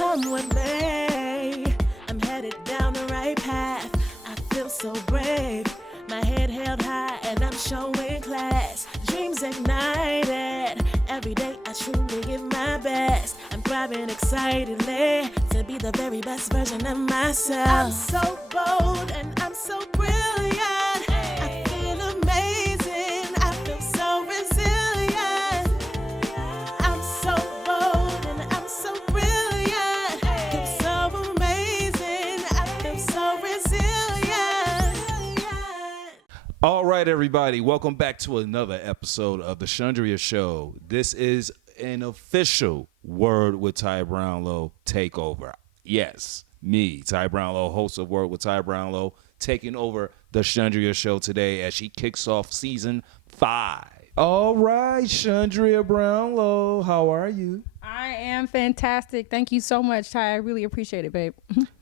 Come with me, I'm headed down the right path. I feel so brave, my head held high and I'm showing class. Dreams ignited, every day I truly give my best. I'm thriving excitedly to be the very best version of myself. I'm so bold and I'm so brilliant. I feel amazing, I feel so resilient. I'm so bold and I'm so brilliant. Feel so amazing, I feel so resilient. All right, everybody, welcome back to another episode of the Chundria Show. This is an official Word with Ty Brownlow takeover. Yes, me, Ty Brownlow, host of Word with Ty Brownlow, taking over the Chundria Show today as she kicks off season 5. All right, Chundria Brownlow, how are you? I am fantastic. Thank you so much, Ty. I really appreciate it, babe.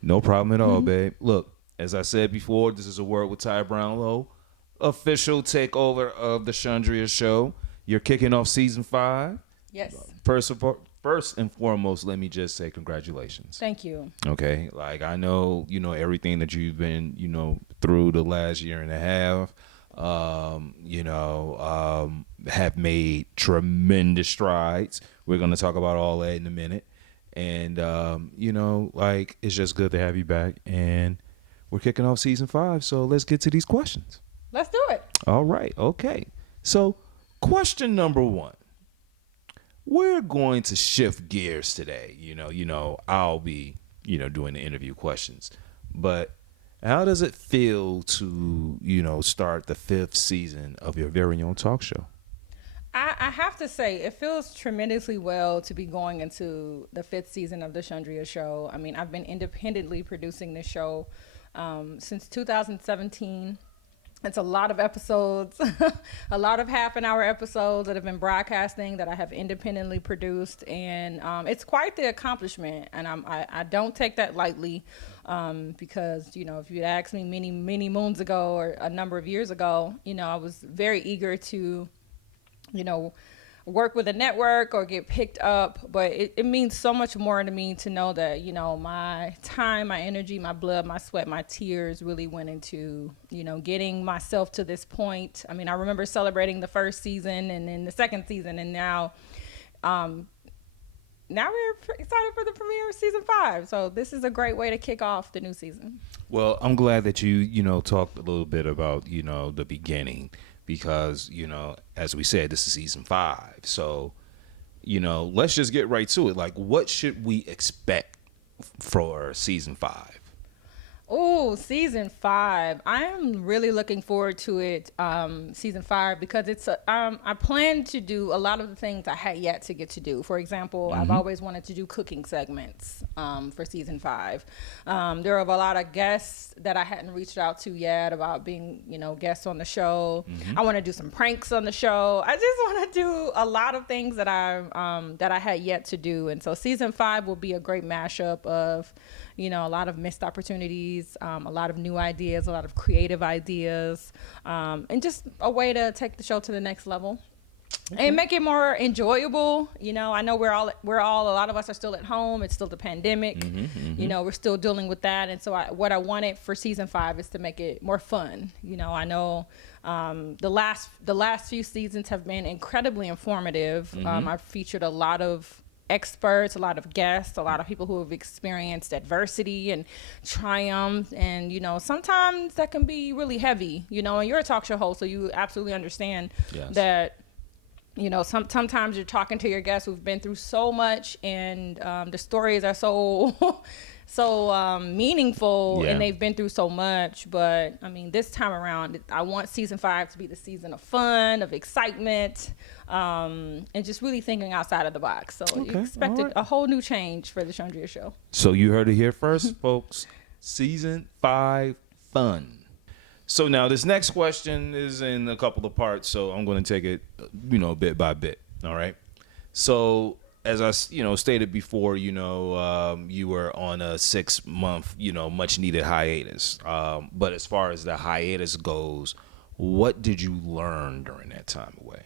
No problem at all, babe. Look, as I said before, this is a Word with Ty Brownlow, official takeover of the Chundria Show. You're kicking off season 5. Yes. First and foremost, let me just say congratulations. Thank you. Okay, like I know, everything that you've been, through the last year and a half, have made tremendous strides. We're going to talk about all that in a minute. And, it's just good to have you back. And we're kicking off season 5. So let's get to these questions. Let's do it. All right. Okay. So question number 1. We're going to shift gears today. I'll be, doing the interview questions. But how does it feel to, start the 5th season of your very own talk show? I have to say, it feels tremendously well to be going into the 5th season of the Chundria Show. I mean, I've been independently producing this show since 2017. It's a lot of episodes, a lot of half-an-hour episodes that have been broadcasting that I have independently produced, and it's quite the accomplishment. And I don't take that lightly, because if you'd asked me many moons ago or a number of years ago, I was very eager to, work with a network or get picked up, but it means so much more to me to know that, my time, my energy, my blood, my sweat, my tears really went into, getting myself to this point. I mean, I remember celebrating the first season and then the second season, and now we're excited for the premiere of season 5. So this is a great way to kick off the new season. Well, I'm glad that you talked a little bit about, the beginning. Because, as we said, this is season 5. So, let's just get right to it. Like, what should we expect for season 5? Oh, season 5. I am really looking forward to it, season 5, because it's I plan to do a lot of the things I had yet to get to do. For example, I've always wanted to do cooking segments for season 5. There are a lot of guests that I hadn't reached out to yet about being, guests on the show. I want to do some pranks on the show. I just want to do a lot of things that I had yet to do. And so season 5 will be a great mashup of, a lot of missed opportunities, a lot of new ideas, a lot of creative ideas, and just a way to take the show to the next level. Okay. And make it more enjoyable. I know a lot of us are still at home. It's still the pandemic. We're still dealing with that. And so what I wanted for season 5 is to make it more fun. I know the last few seasons have been incredibly informative. I've featured a lot of experts, a lot of guests, a lot of people who have experienced adversity and triumph, and sometimes that can be really heavy, and you're a talk show host, so you absolutely understand. Yes. That sometimes you're talking to your guests who've been through so much, and the stories are so meaningful. Yeah. And they've been through so much. But I mean, this time around, I want season 5 to be the season of fun, of excitement, and just really thinking outside of the box. So you expected a whole new change for the Chundria Show. So you heard it here first, folks. Season 5 fun. So now this next question is in a couple of parts, so I'm going to take it, bit by bit. All right. So as I, stated before, you were on a 6-month, much needed hiatus. But as far as the hiatus goes, what did you learn during that time away?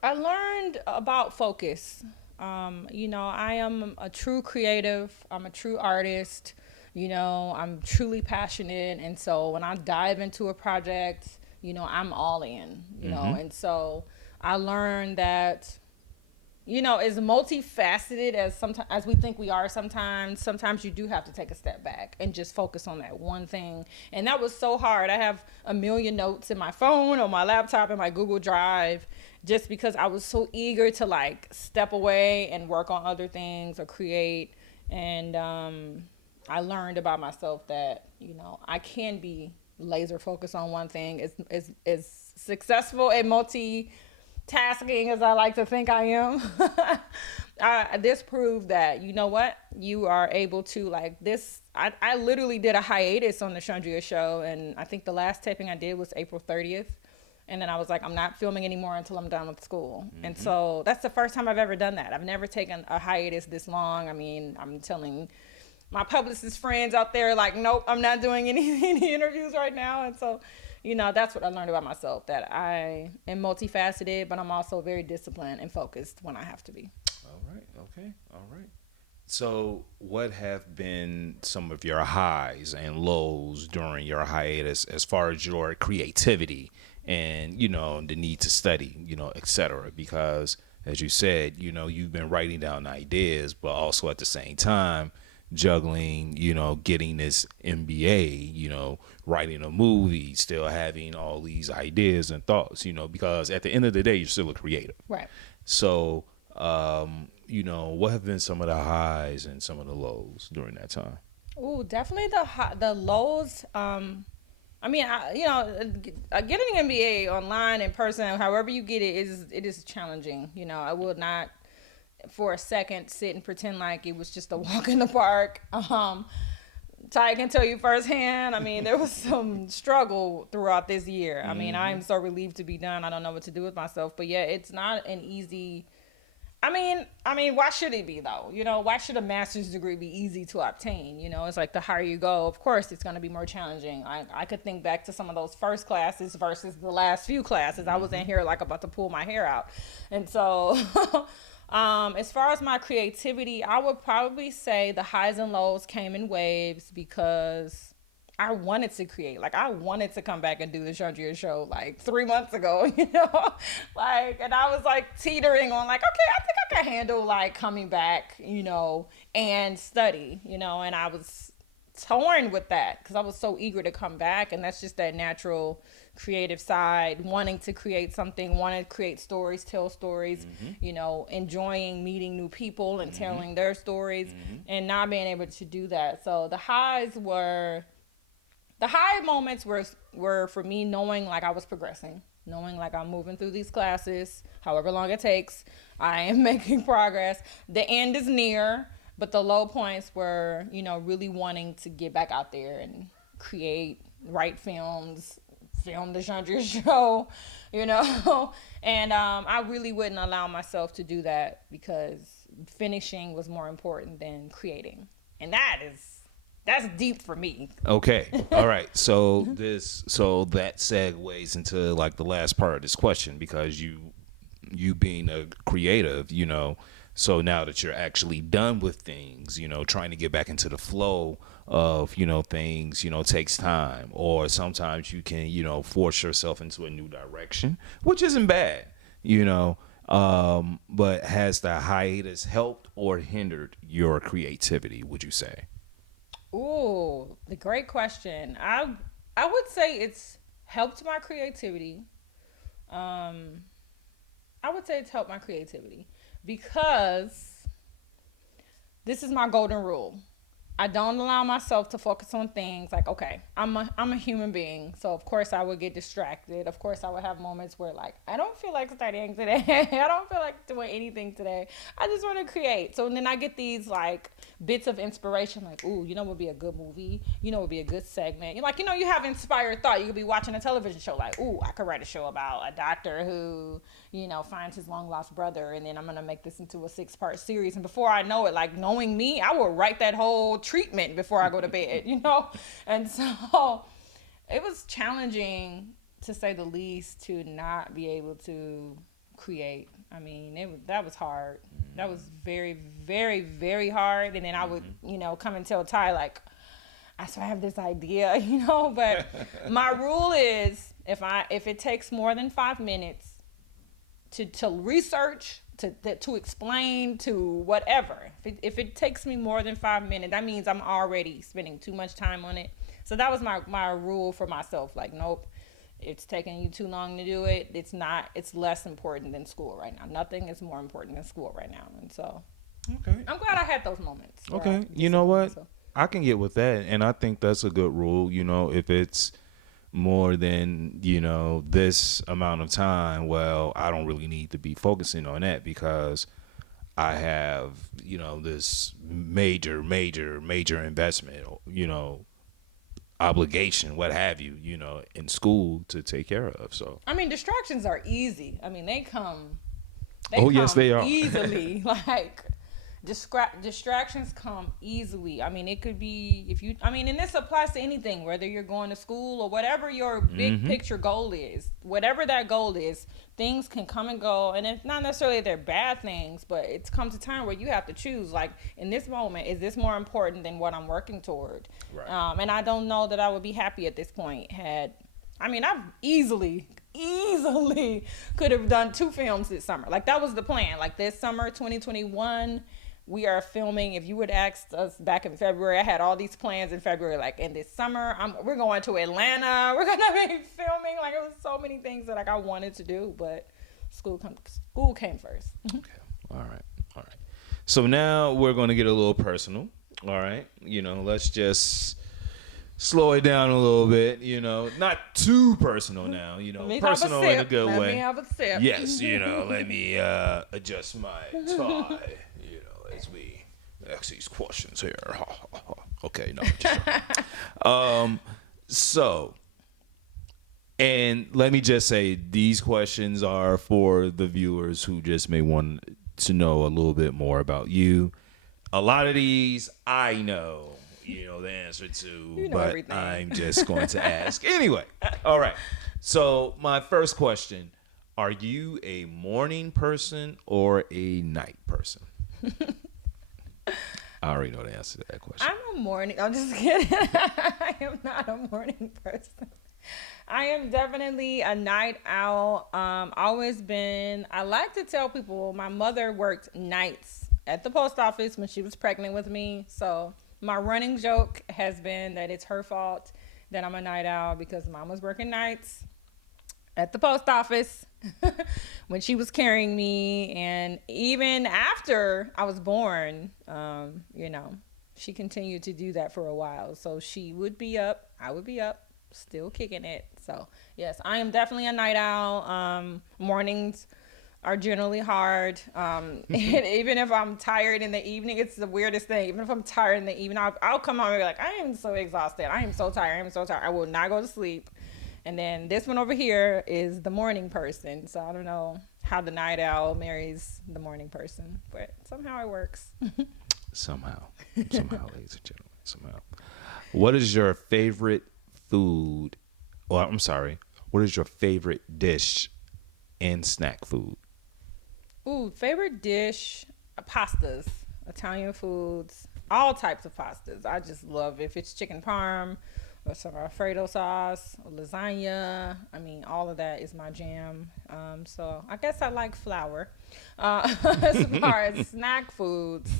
I learned about focus. I am a true creative. I'm a true artist. I'm truly passionate. And so when I dive into a project, I'm all in, and so I learned that, as multifaceted as we think we are sometimes you do have to take a step back and just focus on that one thing. And that was so hard. I have a million notes in my phone, on my laptop, in my Google Drive, just because I was so eager to like step away and work on other things or create. And I learned about myself that, I can be laser focused on one thing. Is successful at multitasking as I like to think I am. This proved that, you are able to like this. I literally did a hiatus on the Chundria show, and I think the last taping I did was April 30th. And then I was like, I'm not filming anymore until I'm done with school. And so that's the first time I've ever done that. I've never taken a hiatus this long. I mean, I'm telling my publicist friends out there, like, nope, I'm not doing any interviews right now. And so, that's what I learned about myself, that I am multifaceted, but I'm also very disciplined and focused when I have to be. All right. Okay. All right. So what have been some of your highs and lows during your hiatus as far as your creativity and, the need to study, et cetera? Because as you said, you've been writing down ideas, but also at the same time juggling, getting this MBA, writing a movie, still having all these ideas and thoughts, because at the end of the day, you're still a creative. Right. So, what have been some of the highs and some of the lows during that time? Ooh, definitely the lows. Getting an MBA online, in person, however you get it is challenging. I will not for a second sit and pretend like it was just a walk in the park. Ty can tell you firsthand. I mean, there was some struggle throughout this year. I mean, I am so relieved to be done. I don't know what to do with myself, but yeah, it's not an easy. I mean, why should it be though? Why should a master's degree be easy to obtain? It's like the higher you go, of course, it's going to be more challenging. I could think back to some of those first classes versus the last few classes. I was in here like about to pull my hair out. And so, as far as my creativity, I would probably say the highs and lows came in waves because I wanted to create. Like, I wanted to come back and do the Chundria show like 3 months ago, and I was like teetering on like, okay, I think I can handle like coming back, and study, and I was torn with that because I was so eager to come back. And that's just that natural creative side, wanting to create something, wanting to create stories, tell stories, enjoying meeting new people and telling their stories, and not being able to do that. So the high moments were for me knowing like I was progressing, knowing like I'm moving through these classes, however long it takes, I am making progress. The end is near, but the low points were, really wanting to get back out there and create, write films, film the Chundria show, and I really wouldn't allow myself to do that because finishing was more important than creating. And that's deep for me. Okay. All right. So that segues into like the last part of this question, because you being a creative, so now that you're actually done with things, trying to get back into the flow of, things, takes time, or sometimes you can, force yourself into a new direction, which isn't bad, but has the hiatus helped or hindered your creativity, would you say? Ooh, the great question. I would say it's helped my creativity. I would say it's helped my creativity because this is my golden rule. I don't allow myself to focus on things like, okay, I'm a human being, so of course I would get distracted. Of course I would have moments where like, I don't feel like studying today. I don't feel like doing anything today. I just want to create. So then I get these like bits of inspiration, like, ooh, what would be a good movie? What would be a good segment? You have inspired thought. You could be watching a television show like, ooh, I could write a show about a doctor who, finds his long lost brother, and then I'm going to make this into a 6-part series. And before I know it, like knowing me, I will write that whole treatment before I go to bed, And so it was challenging, to say the least, to not be able to create. I mean, that was hard. That was very, very, very hard. And then I would, come and tell Ty, like, I have this idea, but my rule is if it takes more than 5 minutes to research, to explain, to whatever, if it takes me more than 5 minutes, that means I'm already spending too much time on it. So that was my rule for myself. Like, nope, it's taking you too long to do it. It's less important than school right now. Nothing is more important than school right now. And so Okay. I'm glad I had those moments. Okay. You know what? I can get with that. And I think that's a good rule. If it's more than, this amount of time, well, I don't really need to be focusing on that because I have, this major investment, obligation, what have you, in school to take care of. So I mean, distractions are easy. I mean, they come yes, they are easily. Like distractions come easily. I mean, it could be and this applies to anything, whether you're going to school or whatever your big picture goal is. Whatever that goal is, things can come and go, and it's not necessarily they're bad things, but it comes a time where you have to choose, like, in this moment, is this more important than what I'm working toward? Right. And I don't know that I would be happy at this point I've easily could have done 2 films this summer. Like, that was the plan. Like, this summer, 2021, we are filming. If you would ask us back in February, I had all these plans in February. Like, in this summer, we're going to Atlanta. We're going to be filming. Like, it was so many things that, like, I wanted to do, but school came first. Okay. All right. So now we're going to get a little personal. All right. Let's just slow it down a little bit, not too personal now, personal in a good way. Let me have a sip. Yes, let me adjust my tie, as we ask these questions here. Okay, no, just so, and let me just say, these questions are for the viewers who just may want to know a little bit more about you. A lot of these I know, the answer to, but everything. I'm just going to ask anyway. All right. So my first question: are you a morning person or a night person? I already know the answer to that question. I'm a morning. I'm just kidding. I am not a morning person. I am definitely a night owl. Always been. I like to tell people my mother worked nights at the post office when she was pregnant with me. So my running joke has been that it's her fault that I'm a night owl because Mom was working nights at the post office when she was carrying me. And even after I was born, she continued to do that for a while. So she would be up, I would be up, still kicking it. So yes, I am definitely a night owl. Mornings are generally hard. And even if I'm tired in the evening, it's the weirdest thing. Even if I'm tired in the evening, I'll come home and be like, I am so exhausted. I am so tired. I will not go to sleep. And then this one over here is the morning person. So I don't know how the night owl marries the morning person, but somehow it works. Somehow, ladies and gentlemen, somehow. What is your favorite food? Well, I'm sorry. What is your favorite dish and snack food? Ooh, favorite dish, pastas, Italian foods, all types of pastas. I just love it. If it's chicken parm or some Alfredo sauce or lasagna. I mean, all of that is my jam. So I guess I like flour. As far as snack foods,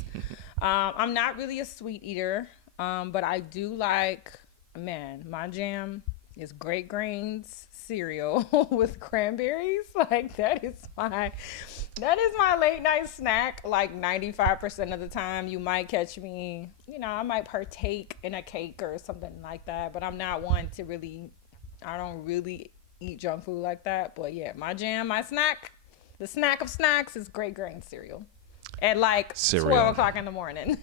I'm not really a sweet eater, but I do like, my jam is Great Grains cereal with cranberries. Like, that is my late night snack. Like 95% of the time you might catch me, I might partake in a cake or something like that, but I'm not one to I don't really eat junk food like that. But yeah, my jam, my snack, the snack of snacks is Great Grains cereal at like 12 o'clock in the morning.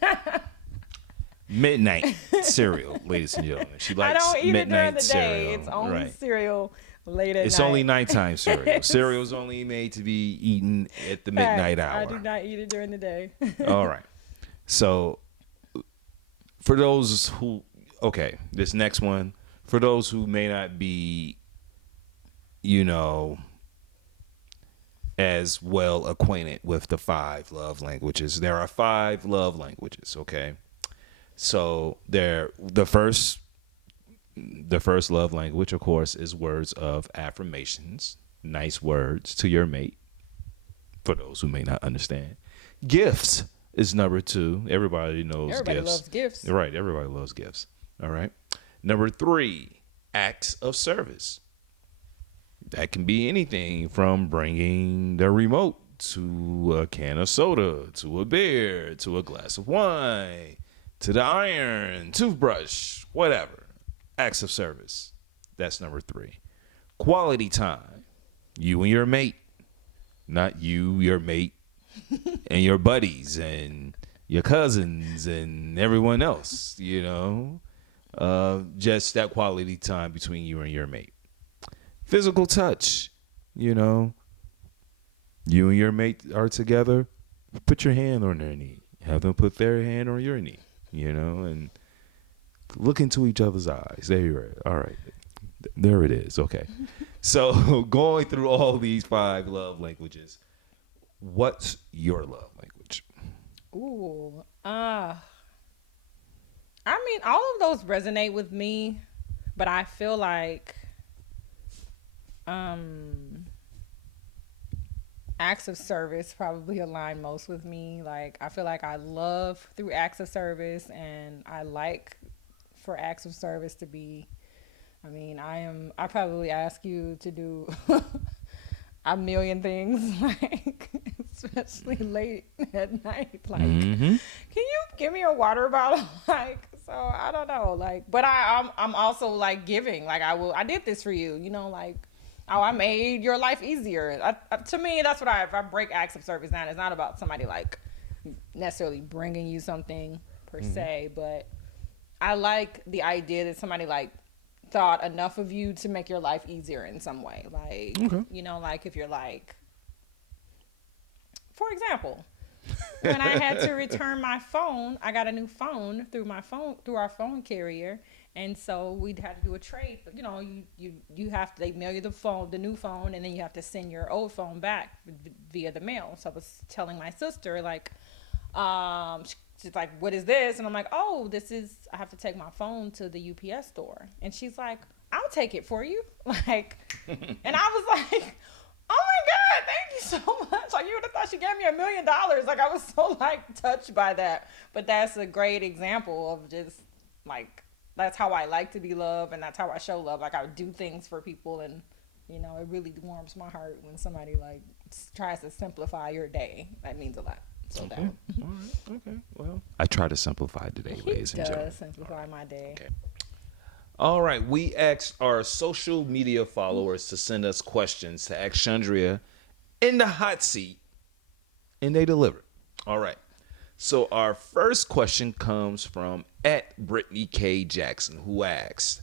Midnight cereal, ladies and gentlemen. She likes I don't eat it during the cereal. day. It's only right. cereal late at It's night. only nighttime cereal. Cereal's only made to be eaten at the midnight hour. I do not eat it during the day. All right. So for those who, this next one, for those who may not be, as well acquainted with the 5 love languages. There are 5 love languages, okay? So the first love language, of course, is words of affirmations, nice words to your mate, for those who may not understand. Gifts is number 2. Everybody knows Everybody gifts. loves gifts. Right, everybody loves gifts. All right. Number 3, acts of service. That can be anything from bringing the remote to a can of soda, to a beer, to a glass of wine, to the iron, toothbrush, whatever. Acts of service. That's number 3. Quality time. You and your mate. Not you, your mate, and your buddies and your cousins and everyone else, you know. Just that quality time between you and your mate. Physical touch, you know. You and your mate are together, put your hand on their knee. Have them put their hand on your knee, you know, and look into each other's eyes. There you are. All right. There it is. Okay. So going through all these 5 love languages, what's your love language? Ooh. I mean, all of those resonate with me, but I feel like acts of service probably align most with me. Like, I feel like I love through acts of service, and I like for acts of service to be, I mean, I probably ask you to do a million things, like, especially late at night. Like, can you give me a water bottle? Like, so I don't know. Like, but I'm also like giving. Like, I did this for you. You know, like, oh, I made your life easier. To me, that's what if I break acts of service down, it's not about somebody like necessarily bringing you something per se, but I like the idea that somebody like thought enough of you to make your life easier in some way. Like, you know, like if you're like, for example, when I had to return my phone, I got a new phone through our phone carrier. And so we'd have to do a trade. You know, you have to, they mail you the new phone, and then you have to send your old phone back via the mail. So I was telling my sister, like, she's like, what is this? And I'm like, oh, I have to take my phone to the UPS store. And she's like, I'll take it for you. Like, and I was like, oh my God, thank you so much. Like, you would have thought she gave me $1 million. Like, I was so like touched by that. But that's a great example of just like, that's how I like to be loved, and that's how I show love. Like, I would do things for people, and, you know, it really warms my heart when somebody, like, tries to simplify your day. That means a lot. So Okay. that. All right. Okay. Well, I try to simplify today, ladies and gentlemen. Does simplify my day. Okay. All right. We asked our social media followers to send us questions to ask Chundria in the hot seat, and they delivered. All right. So our first question comes from @Brittany K. Jackson, who asks,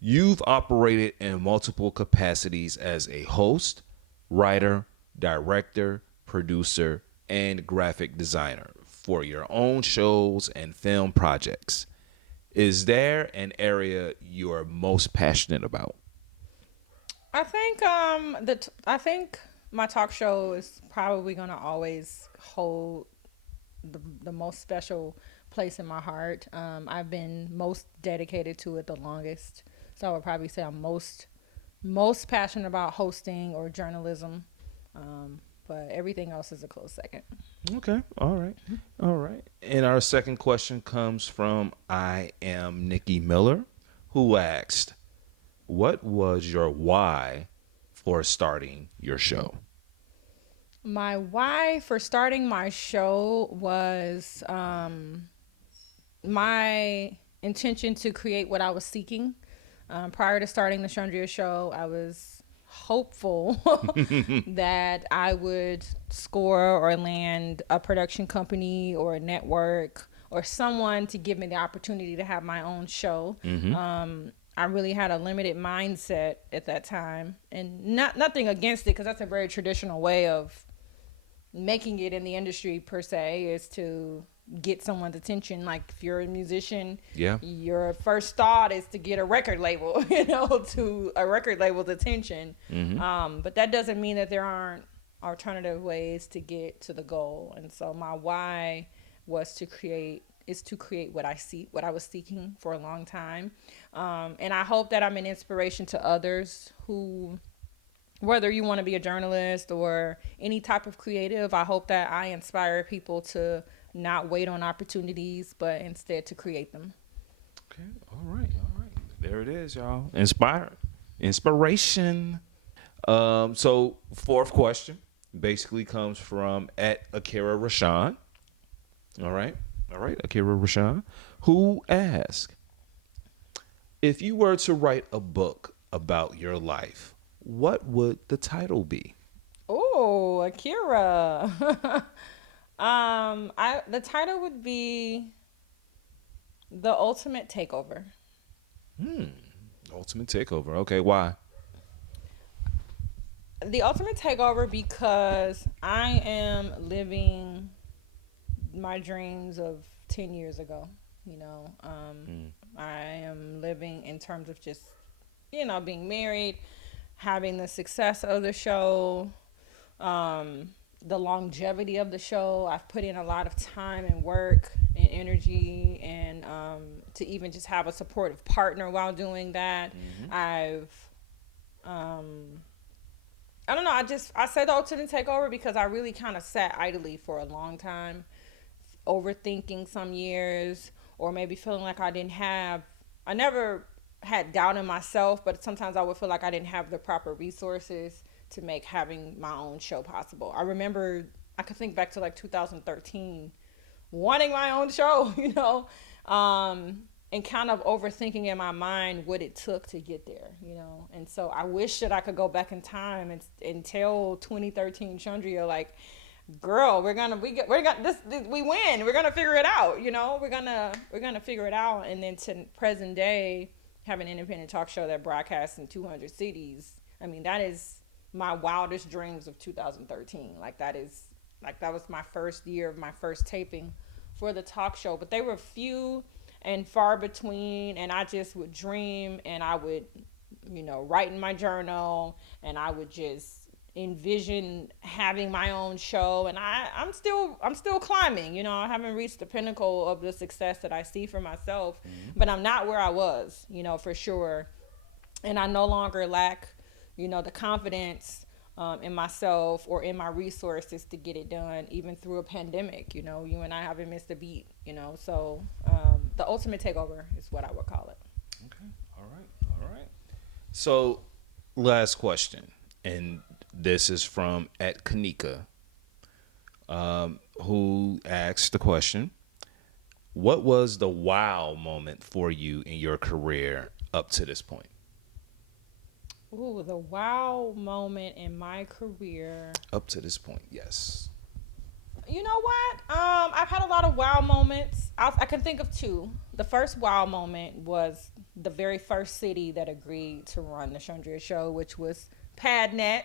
you've operated in multiple capacities as a host, writer, director, producer, and graphic designer for your own shows and film projects. Is there an area you are most passionate about? I think I think my talk show is probably gonna always hold the most special place in my heart. I've been most dedicated to it the longest, so I would probably say I'm most passionate about hosting or journalism, but everything else is a close second. Okay. All right. And our second question comes from I am Nikki Miller, who asked, what was your why for starting your show? My why for starting my show was my intention to create what I was seeking. Prior to starting the Chundria show, I was hopeful that I would score or land a production company or a network or someone to give me the opportunity to have my own show. I really had a limited mindset at that time, and nothing against it, because that's a very traditional way of making it in the industry per se, is to get someone's attention. Like, if you're a musician, your first thought is to get a record label, you know, to a record label's attention. But that doesn't mean that there aren't alternative ways to get to the goal. And so my why was to create what I was seeking for a long time. And I hope that I'm an inspiration to others who, whether you want to be a journalist or any type of creative, I hope that I inspire people to not wait on opportunities, but instead to create them. Okay. All right. There it is, y'all. Inspiration. So fourth question basically comes from at Akira Rashawn. All right, Akira Rashawn, who asked, if you were to write a book about your life, what would the title be? Oh, Akira. The title would be The Ultimate Takeover. Ultimate Takeover. Okay, why? The Ultimate Takeover because I am living my dreams of 10 years ago. I am living in terms of just, being married, having the success of the show, the longevity of the show. I've put in a lot of time and work and energy, and to even just have a supportive partner while doing that. I don't know. I said the Ultimate Takeover because I really kind of sat idly for a long time, overthinking some years, or maybe feeling like I never had doubt in myself, but sometimes I would feel like I didn't have the proper resources to make having my own show possible. I remember, I could think back to like 2013, wanting my own show, and kind of overthinking in my mind what it took to get there, And so I wish that I could go back in time and tell 2013 Chundria, like, girl, we win. We're gonna figure it out, We're gonna figure it out. And then to present day, have an independent talk show that broadcasts in 200 cities. I mean, that is my wildest dreams of 2013. That was my first year of my first taping for the talk show, but they were few and far between, and I just would dream, and I would, write in my journal, and I would just envision having my own show. And I'm still climbing, I haven't reached the pinnacle of the success that I see for myself, but I'm not where I was, for sure. And I no longer lack, the confidence in myself or in my resources to get it done, even through a pandemic. You and I haven't missed a beat, so the Ultimate Takeover is what I would call it. Okay. All right. So last question, and this is from at Kanika, who asked the question, what was the wow moment for you in your career up to this point? Ooh, the wow moment in my career. Up to this point, yes. You know what? I've had a lot of wow moments. I can think of two. The first wow moment was the very first city that agreed to run the Chundria show, which was PadNet.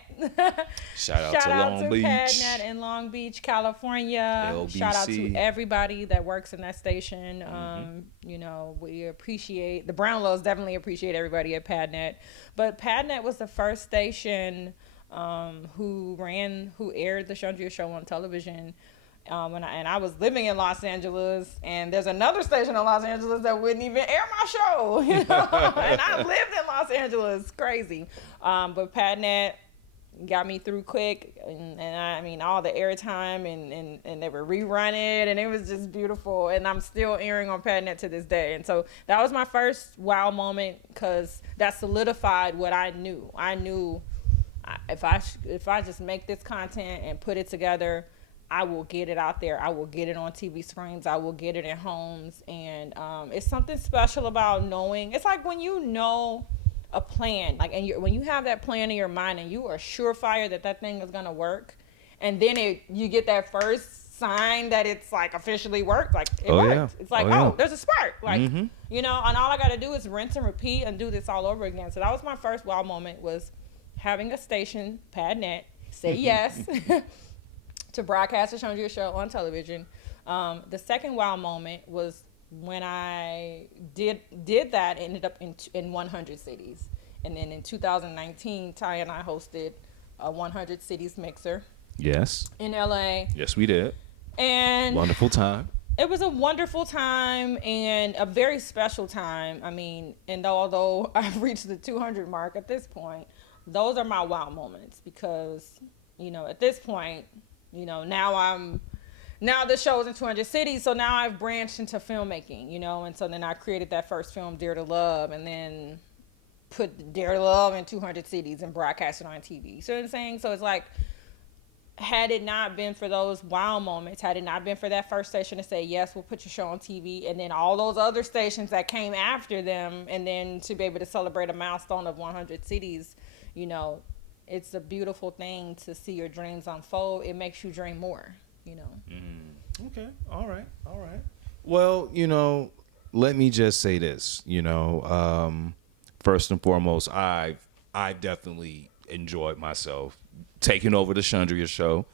Shout out to Long Beach. PadNet in Long Beach, California. LBC. Shout out to everybody that works in that station. We appreciate the Brownlows. Definitely appreciate everybody at PadNet. But PadNet was the first station who aired the Chundria show on television. And I was living in Los Angeles, and there's another station in Los Angeles that wouldn't even air my show, and I lived in Los Angeles. Crazy. But PadNet got me through quick, and I mean, all the airtime, and they would rerun it, and it was just beautiful. And I'm still airing on PadNet to this day. And so that was my first wow moment, because that solidified what I knew. I knew if I just make this content and put it together, I will get it out there. I will get it on TV screens. I will get it in homes. And it's something special about knowing. It's like when you know a plan, when you have that plan in your mind and you are surefire that thing is gonna work, and then you get that first sign that it's officially worked, it worked. Yeah. It's there's a spark, and all I gotta do is rinse and repeat and do this all over again. So that was my first wow moment, was having a station, PadNet, say yes to broadcast the Chundria show on television. The second wow moment was when I did that, ended up in 100 cities. And then in 2019, Ty and I hosted a 100 cities mixer. Yes. in LA. Yes, we did. And Wonderful time. it was a wonderful time and a very special time. I mean, and although I've reached the 200 mark at this point, those are my wow moments because, at this point, now the show is in 200 cities. So now I've branched into filmmaking, and so then I created that first film, Dare to Love, and then put Dare to Love in 200 cities and broadcast it on TV. So I'm saying, so it's like, had it not been for those wow moments, had it not been for that first station to say, yes, we'll put your show on TV, and then all those other stations that came after them, and then to be able to celebrate a milestone of 100 cities, it's a beautiful thing to see your dreams unfold. It makes you dream more, Okay. All right. Well, let me just say this, first and foremost, I've definitely enjoyed myself taking over the Chundria show,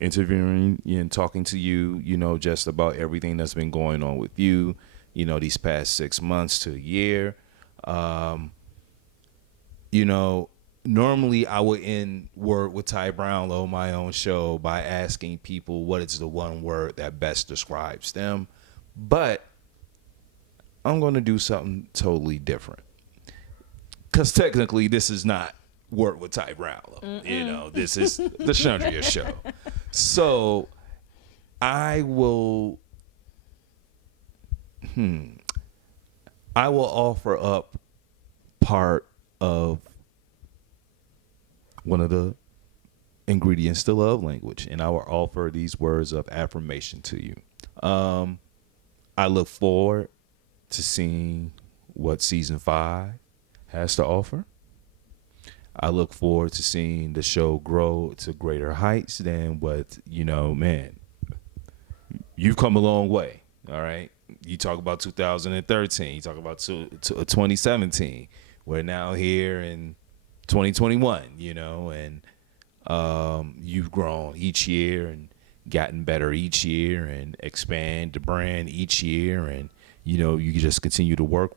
interviewing and talking to you, just about everything that's been going on with you, these past 6 months to a year. Normally I would end Word with Ty Brownlow, my own show, by asking people what is the one word that best describes them. But I'm going to do something totally different. Because technically this is not Word with Ty Brownlow. This is the Chundria show. So I will offer up part of one of the ingredients to love language, and I will offer these words of affirmation to you. I look forward to seeing what season 5 has to offer. I look forward to seeing the show grow to greater heights than what, man, you've come a long way. All right. You talk about 2013, you talk about 2017. We're now here in 2021, and you've grown each year and gotten better each year and expand the brand each year. And, you just continue to work.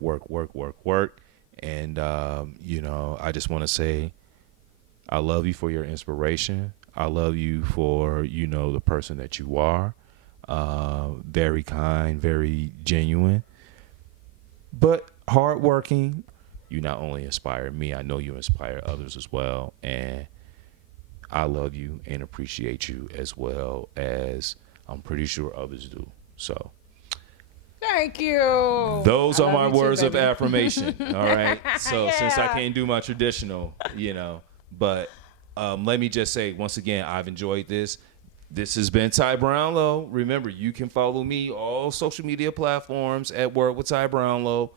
And, I just want to say I love you for your inspiration. I love you for, the person that you are. Very kind, very genuine, but hardworking. You not only inspire me, I know you inspire others as well. And I love you and appreciate you as well as I'm pretty sure others do. So thank you. Those are my words too, of affirmation. All right. So Yeah. since I can't do my traditional, but let me just say once again, I've enjoyed this. This has been Ty Brownlow. Remember, you can follow me all social media platforms at Word with Ty Brownlow.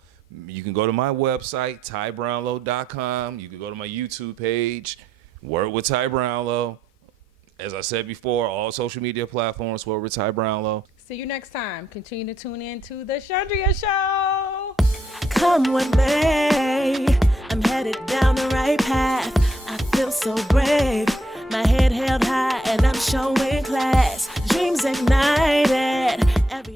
You can go to my website, tybrownlow.com. You can go to my YouTube page, Word with Ty Brownlow. As I said before, all social media platforms, Word with Ty Brownlow. See you next time. Continue to tune in to the Chundria show. Come with me, I'm headed down the right path. I feel so brave, my head held high and I'm showing class. Dreams ignited,